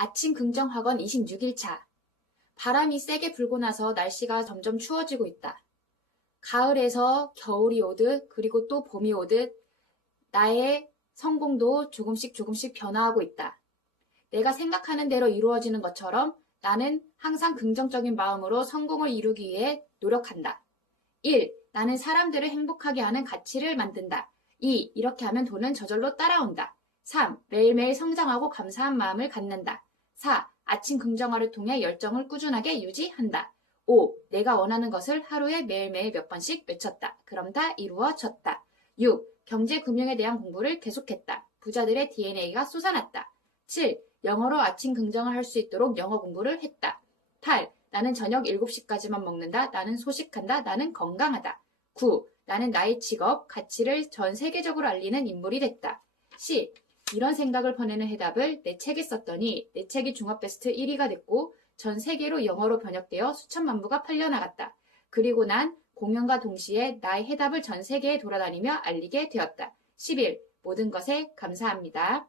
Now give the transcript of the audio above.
아침 긍정 학원 26일차. 바람이 세게 불고 나서 날씨가 점점 추워지고 있다. 가을에서 겨울이 오듯 그리고 또 봄이 오듯 나의 성공도 조금씩 조금씩 변화하고 있다. 내가 생각하는 대로 이루어지는 것처럼 나는 항상 긍정적인 마음으로 성공을 이루기 위해 노력한다. 1. 나는 사람들을 행복하게 하는 가치를 만든다. 2. 이렇게 하면 돈은 저절로 따라온다. 3. 매일매일 성장하고 감사한 마음을 갖는다. 4. 아침 긍정화를 통해 열정을 꾸준하게 유지한다. 5. 내가 원하는 것을 하루에 매일매일 몇 번씩 외쳤다. 그럼 다 이루어졌다. 6. 경제 금융에 대한 공부를 계속했다. 부자들의 DNA가 솟아났다. 7. 영어로 아침 긍정을 할 수 있도록 영어 공부를 했다. 8. 나는 저녁 7시까지만 먹는다. 나는 소식한다. 나는 건강하다. 9. 나는 나의 직업, 가치를 전 세계적으로 알리는 인물이 됐다. 10. 이런 생각을 보내는 해답을 내 책에 썼더니 내 책이 종합베스트 1위가 됐고 전 세계로 영어로 번역되어 수천만 부가 팔려나갔다. 그리고 난 공연과 동시에 나의 해답을 전 세계에 돌아다니며 알리게 되었다. 11. 모든 것에 감사합니다.